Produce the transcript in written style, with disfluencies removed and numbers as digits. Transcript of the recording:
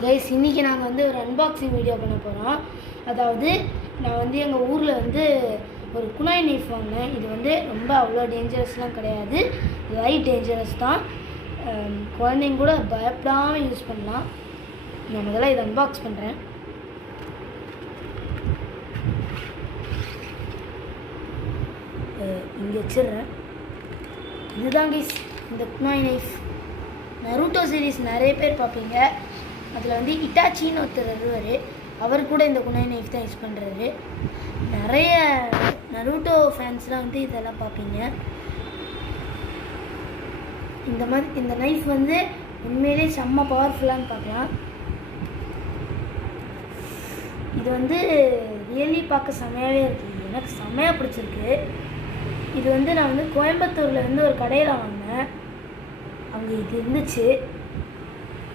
Guys இன்றைக்கி நாங்கள் வந்து ஒரு அன்பாக்சிங் வீடியோ பண்ண போகிறோம். அதாவது நான் வந்து எங்கள் ஊரில் வந்து ஒரு குனாய் நைஃப் வாங்கினேன். இது வந்து ரொம்ப அவ்வளோ டேஞ்சரஸ்லாம் கிடையாது, லைட் டேஞ்சரஸ் தான். குழந்தைங்க கூட பயப்படாமல் யூஸ் பண்ணலாம். நான் முதல்ல இதை அன்பாக்ஸ் பண்ணுறேன். இங்கே வச்சிடுறேன். இதுதான் கைஸ் இந்த குனாய் நைஃப். நருட்டோ சீரீஸ் நிறைய பேர் பார்ப்பீங்க. அதில் வந்து இட்டாச்சின்னு ஒருத்தர் வருவார். அவர் கூட இந்த குனாய் நைஃப் தான் யூஸ் பண்ணுறாரு. நிறைய நருட்டோ ஃபேன்ஸ்லாம் வந்து இதெல்லாம் பார்ப்பீங்க. இந்த நைஃப் வந்து உண்மையிலே செம்ம பவர்ஃபுல்லான்னு பார்க்கலாம். இது வந்து ரியலி பார்க்க செம்மையாகவே இருக்குது. எனக்கு செம்மையாக பிடிச்சிருக்கு. இது வந்து நான் வந்து கோயம்புத்தூரில் வந்து ஒரு கடையில் வாங்கினேன். அங்கே இது இருந்துச்சு.